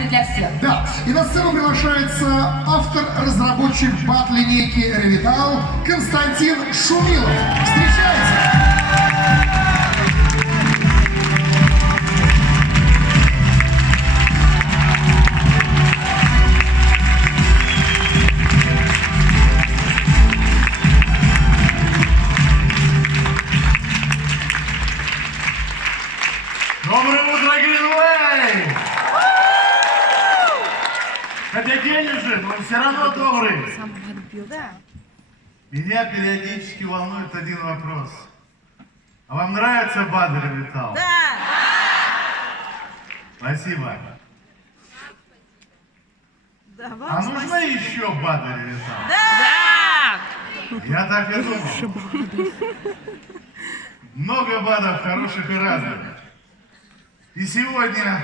праздник для всех. Да, и на сцену приглашается автор-разработчик бат-линейки Ревитал Константин Шумилов. Встречайте! Доброе утро, Гринвей! Хотя день уже, но он все равно добрый. Меня периодически волнует один вопрос. А вам нравится БАД Ревитал? Да! Спасибо. Да, вам А нужно спасибо. еще БАД Ревитал? Да! Я так и думал. Много БАДов хороших и разных. И сегодня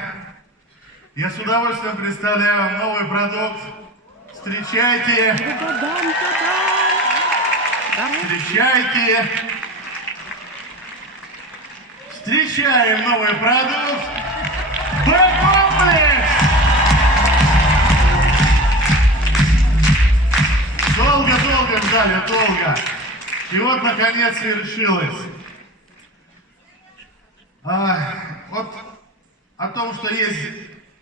я с удовольствием представляю вам новый продукт. Встречайте! Встречайте! Встречаем новый продукт Б-комплекс! Долго-долго ждали, долго. И вот наконец свершилось. Вот о том, что есть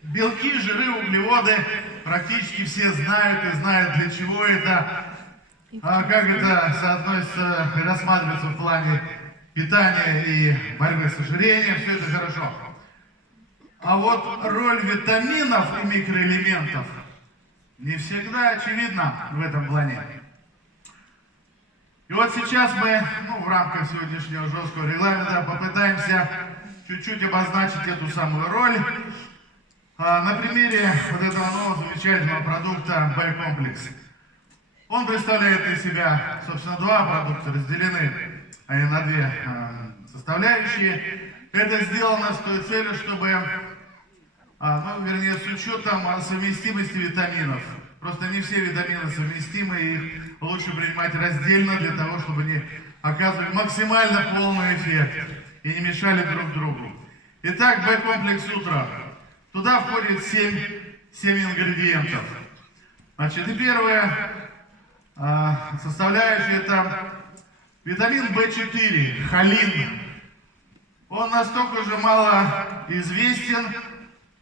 белки, жиры, углеводы, практически все знают и знают, для чего это, как это соотносится и рассматривается в плане питания и борьбы с ожирением, все это хорошо. А вот роль витаминов и микроэлементов не всегда очевидна в этом плане. И вот сейчас мы, в рамках сегодняшнего жесткого регламента попытаемся чуть-чуть обозначить эту самую роль на примере вот этого нового замечательного продукта Б-комплекс. Он представляет из себя, собственно, два продукта, разделены они на две составляющие. Это сделано с той целью, чтобы, вернее, с учетом совместимости витаминов. Просто не все витамины совместимы, и их лучше принимать раздельно для того, чтобы они оказывали максимально полный эффект и не мешали друг другу. Итак, Б-комплекс утро. Туда входит 7 ингредиентов. Значит, и первая составляющая это витамин В4, холин. Он настолько же мало известен,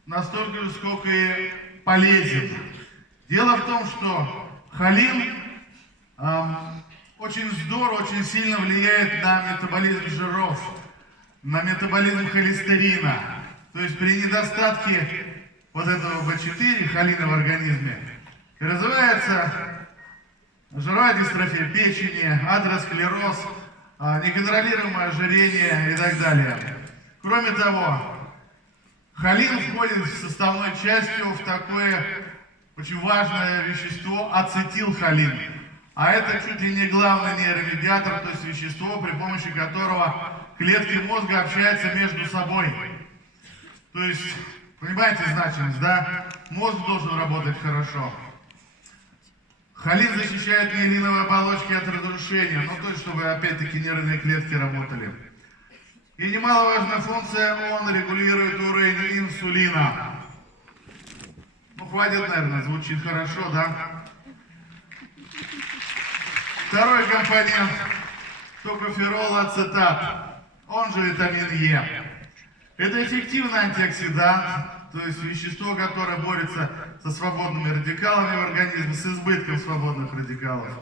настолько же, сколько и полезен. Дело в том, что холин очень здорово, очень сильно влияет на метаболизм жиров, на метаболизм холестерина. То есть при недостатке вот этого В4, холина в организме, развивается жировая дистрофия печени, атеросклероз, неконтролируемое ожирение и так далее. Кроме того, холин входит составной частью в такое очень важное вещество ацетилхолин. А это чуть ли не главный нейромедиатор, то есть вещество, при помощи которого клетки мозга общаются между собой. То есть, понимаете значимость, да? Мозг должен работать хорошо. Холин защищает миелиновые оболочки от разрушения, то есть, чтобы опять-таки нервные клетки работали. И немаловажная функция, он регулирует уровень инсулина. Хватит, наверное, звучит хорошо, да? Второй компонент – токоферол ацетат, он же витамин Е. Это эффективный антиоксидант, то есть вещество, которое борется со свободными радикалами в организме, с избытком свободных радикалов.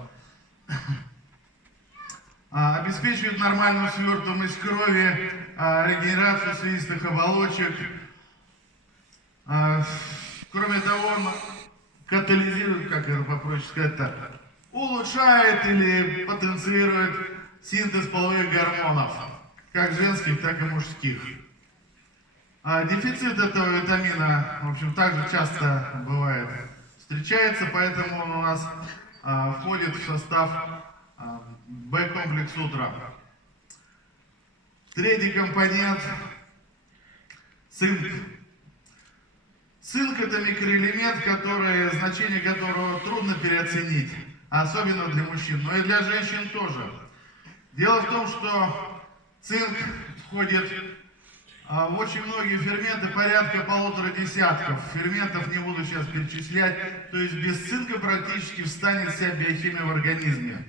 Обеспечивает нормальную свертываемость крови, регенерацию слизистых оболочек. Кроме того, он катализирует, как это попроще сказать-то, улучшает или потенцирует синтез половых гормонов, как женских, так и мужских. Дефицит этого витамина, в общем, также часто бывает, встречается, поэтому он у нас входит в состав Б-комплекс утра. Третий компонент – цинк. Цинк – это микроэлемент, значение которого трудно переоценить, особенно для мужчин, но и для женщин тоже. Дело в том, что цинк входит В очень многие ферменты, порядка 1,5 десятков ферментов, не буду сейчас перечислять, то есть без цинка практически встанет вся биохимия в организме.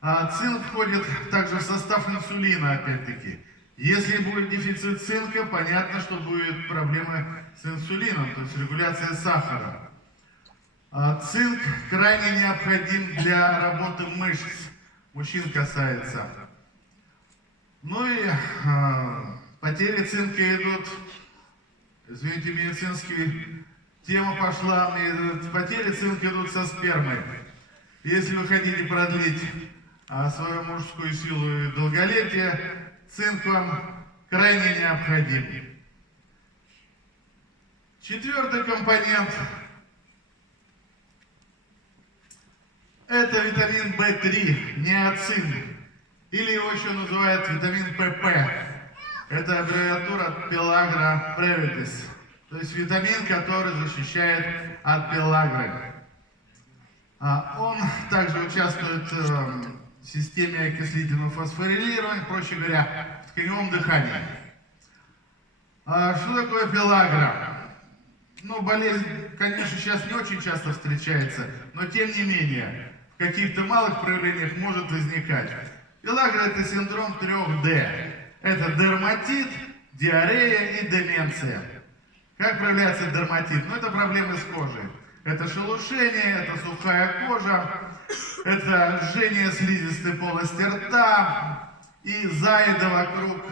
Цинк входит также в состав инсулина, опять-таки. Если будет дефицит цинка, понятно, что будет проблемы с инсулином, то есть регуляция сахара. Цинк крайне необходим для работы мышц, мужчин касается. Ну и потери цинка идут, извините, медицинские, тема пошла, потери цинка идут со спермой. Если вы хотите продлить свою мужскую силу и долголетие, цинк вам крайне необходим. Четвертый компонент – это витамин В3, ниацин, или его еще называют витамин ПП. Это аббревиатура Pellagra brevitis, то есть витамин, который защищает от пелагры. Он также участвует в системе окислительного фосфорилирования, проще говоря, в тканевом дыхании. Что такое пелагра? Ну, болезнь, конечно, сейчас не очень часто встречается, но тем не менее, в каких-то малых проявлениях может возникать. Пелагра – это синдром 3D. Это дерматит, диарея и деменция. Как проявляется дерматит? Ну, это проблемы с кожей. Это шелушение, это сухая кожа, это жжение слизистой полости рта и заеда вокруг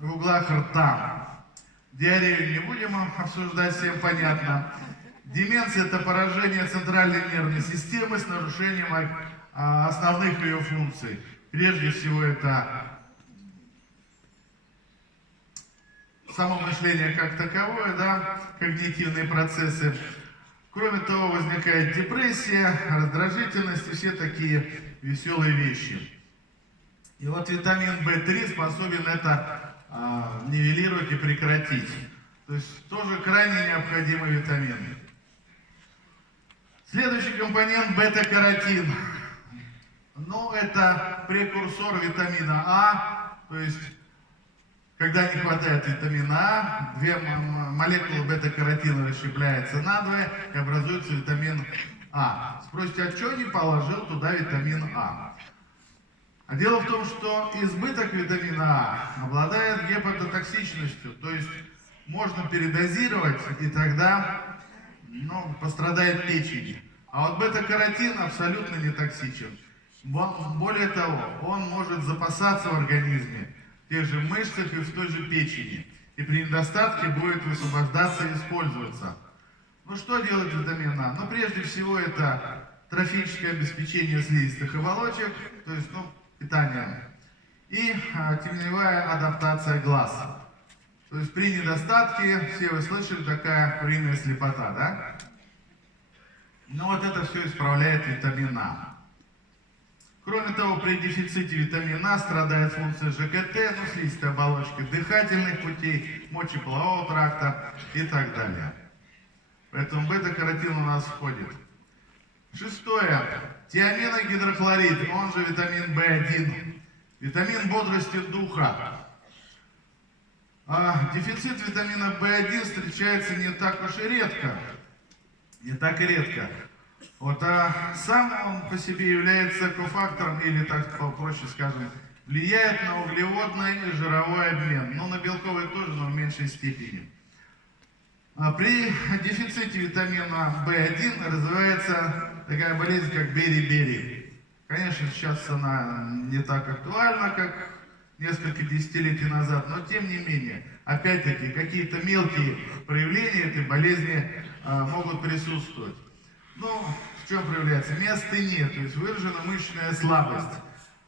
в углах рта. Диарею не будем обсуждать, всем понятно. Деменция – это поражение центральной нервной системы с нарушением основных ее функций. Прежде всего, это само мышление как таковое, да, когнитивные процессы. Кроме того, возникает депрессия, раздражительность и все такие веселые вещи. И вот витамин В3 способен это нивелировать и прекратить. То есть тоже крайне необходимый витамин. Следующий компонент – бета-каротин. Ну, это прекурсор витамина А, то есть когда не хватает витамина А, две молекулы бета-каротина расщепляются надвое и образуется витамин А. Спросите, а что не положил туда витамин А? А дело в том, что избыток витамина А обладает гепатотоксичностью, то есть можно передозировать, и тогда пострадает печень. А вот бета-каротин абсолютно не токсичен. Более того, он может запасаться в организме, в тех же мышцах и в той же печени. И при недостатке будет высвобождаться и использоваться. Ну что делает витамин А? Ну прежде всего это трофическое обеспечение слизистых оболочек, то есть питание. И теневая адаптация глаз. То есть при недостатке, все вы слышали, такая куриная слепота, да? Ну вот это все исправляет витамин А. Кроме того, при дефиците витамина А страдает функция ЖКТ, слизистой оболочки, дыхательных путей, мочеполового тракта и так далее. Поэтому бета-каротин у нас входит. Шестое. Тиаминогидрохлорид, он же витамин В1. Витамин бодрости духа. Дефицит витамина В1 встречается не так уж и редко. Не так и редко. Вот, сам он по себе является кофактором, или так проще скажем, влияет на углеводный и жировой обмен. Но на белковый тоже, но в меньшей степени. При дефиците витамина В1 развивается такая болезнь, как бери-бери. Конечно, сейчас она не так актуальна, как несколько десятилетий назад, но тем не менее, опять-таки, какие-то мелкие проявления этой болезни могут присутствовать. Ну, в чем проявляется? Миастения, то есть выражена мышечная слабость.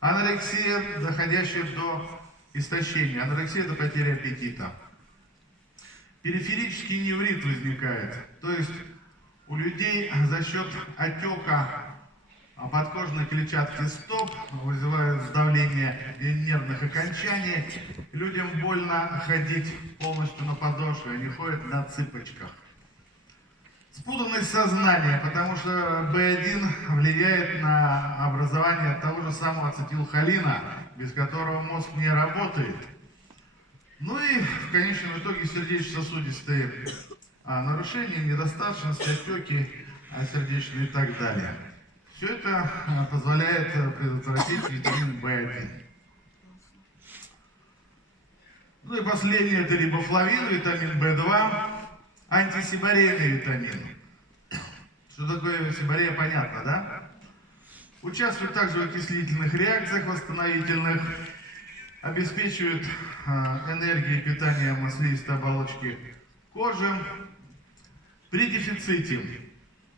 Анорексия, доходящая до истощения. Анорексия – это потеря аппетита. Периферический неврит возникает. То есть у людей за счет отека подкожной клетчатки стоп вызывает сдавление нервных окончаний. Людям больно ходить полностью на подошве, они ходят на цыпочках. Спутанность сознания, потому что В1 влияет на образование того же самого ацетилхолина, без которого мозг не работает. Ну и в конечном итоге сердечно-сосудистые нарушения, недостаточность, отеки сердечные и так далее. Все это позволяет предотвратить витамин В1. Ну и последнее это рибофлавин, витамин В2, антисибарейный витамин. Что такое сибарея, понятно, да? Участвуют также в окислительных реакциях восстановительных, обеспечивают энергией питания слизистой оболочки кожи. При дефиците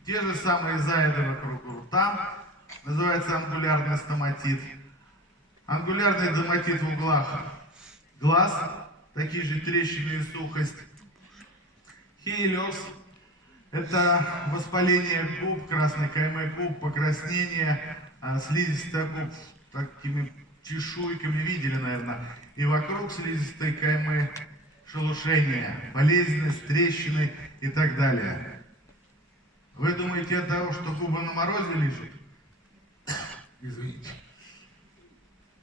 те же самые заеды вокруг рта, называется ангулярный стоматит. Ангулярный дерматит в углах глаз, такие же трещины и сухость. Хиелиоз – это воспаление губ, красной каймы губ, покраснение, слизистых губ такими чешуйками, видели, наверное, и вокруг слизистой каймы шелушение, болезненность, трещины и так далее. Вы думаете от того, что губы на морозе лежат? Извините.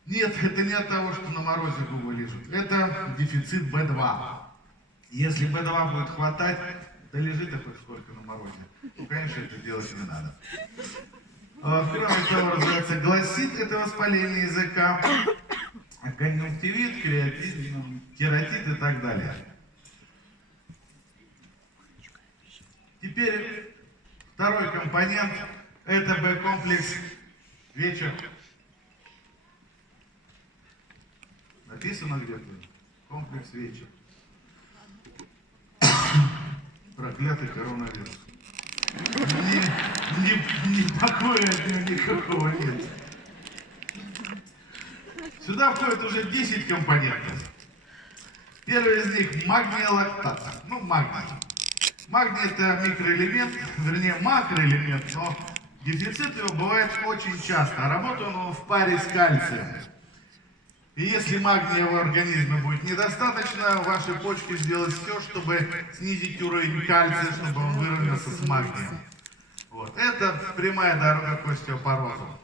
Нет, это не от того, что на морозе губы лежат. Это дефицит В2. Если В2 будет хватать, да лежит хоть сколько на морозе. Ну, конечно, это делать не надо. Кроме того, развивается гласит, это воспаление языка, конъюнктивит, кератит и так далее. Теперь второй компонент – это Б-комплекс вечер. Написано где-то комплекс вечер. Проклятый коронавирус. Ни покоя от него никакого нет. Сюда входит уже 10 компонентов. Первый из них магний лактат. Ну, магний. Магний это микроэлемент, вернее макроэлемент, но дефицит его бывает очень часто. А работает он в паре с кальцием. И если магния в организме будет недостаточно, ваши почки сделают все, чтобы снизить уровень кальция, чтобы он выровнялся с магнием. Вот. Это прямая дорога к остеопорозу.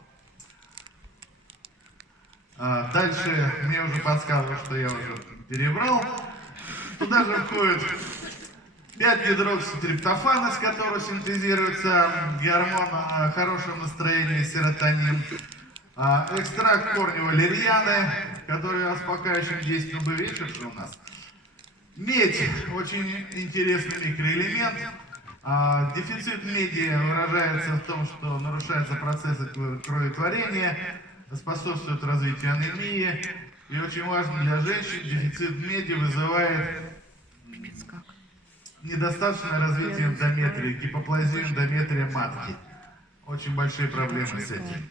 Дальше мне уже подсказывают, что я уже перебрал. Туда же входит 5-гидрокситриптофан, из которого синтезируется гормон хорошего настроения серотонин. Экстракт корня валерьяны, который успокаивающим действием вечер у нас. Медь, очень интересный микроэлемент. Дефицит меди выражается в том, что нарушаются процессы кроветворения, способствует развитию анемии. И очень важно для женщин, дефицит меди вызывает недостаточное развитие эндометрия, гипоплазию эндометрия матки. Очень большие проблемы с этим.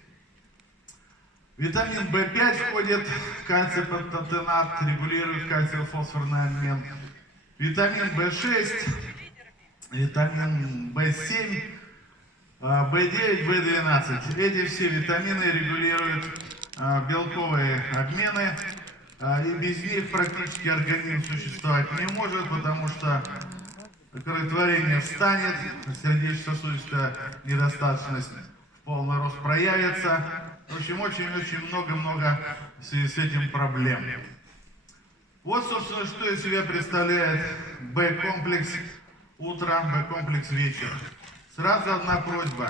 Витамин В5 входит, кальций-пантотенат, регулирует кальциево-фосфорный обмен. Витамин В6, витамин В7, В9, В12. Эти все витамины регулируют белковые обмены. И без них практически организм существовать не может, потому что кроветворение встанет, сердечно-сосудистая недостаточность в полный рост проявится. В общем, очень-очень много в связи с этим проблем. Вот, собственно, что из себя представляет Б-комплекс утром, Б-комплекс вечер. Сразу одна просьба.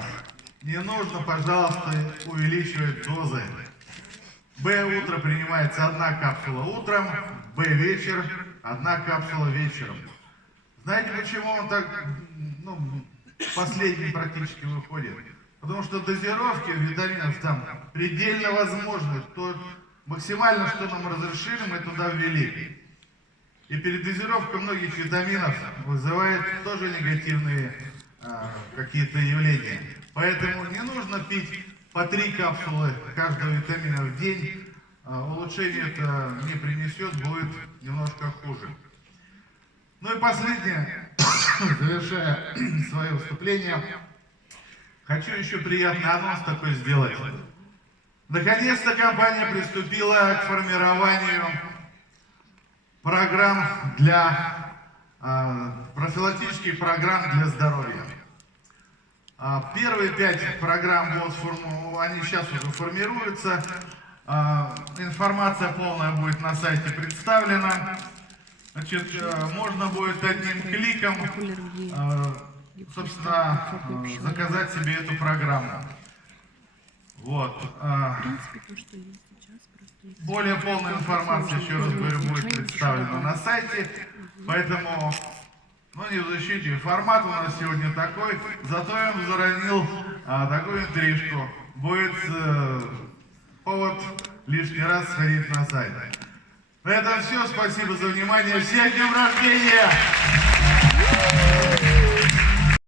Не нужно, пожалуйста, увеличивать дозы. Б утро принимается 1 капсула утром, Б вечер 1 капсула вечером. Знаете, почему он так, последний практически выходит? Потому что дозировки витаминов там предельно возможны. То максимально, что нам разрешили, мы туда ввели. И передозировка многих витаминов вызывает тоже негативные какие-то явления. Поэтому не нужно пить по 3 капсулы каждого витамина в день. Улучшение это не принесет, будет немножко хуже. Ну и последнее, завершая свое выступление, хочу еще приятный анонс такой сделать. Наконец-то компания приступила к формированию программ профилактических программ для здоровья. Первые 5 программ они сейчас уже формируются. Информация полная будет на сайте представлена. Значит, можно будет одним кликом, собственно, заказать себе эту программу. Вот. Более полная информация, еще раз говорю, будет представлена на сайте. Поэтому, ну не в защите, формат у нас сегодня такой. Зато я вам заронил такую интрижку. Будет повод лишний раз сходить на сайт. На этом все. Спасибо за внимание. Всех днем рождения!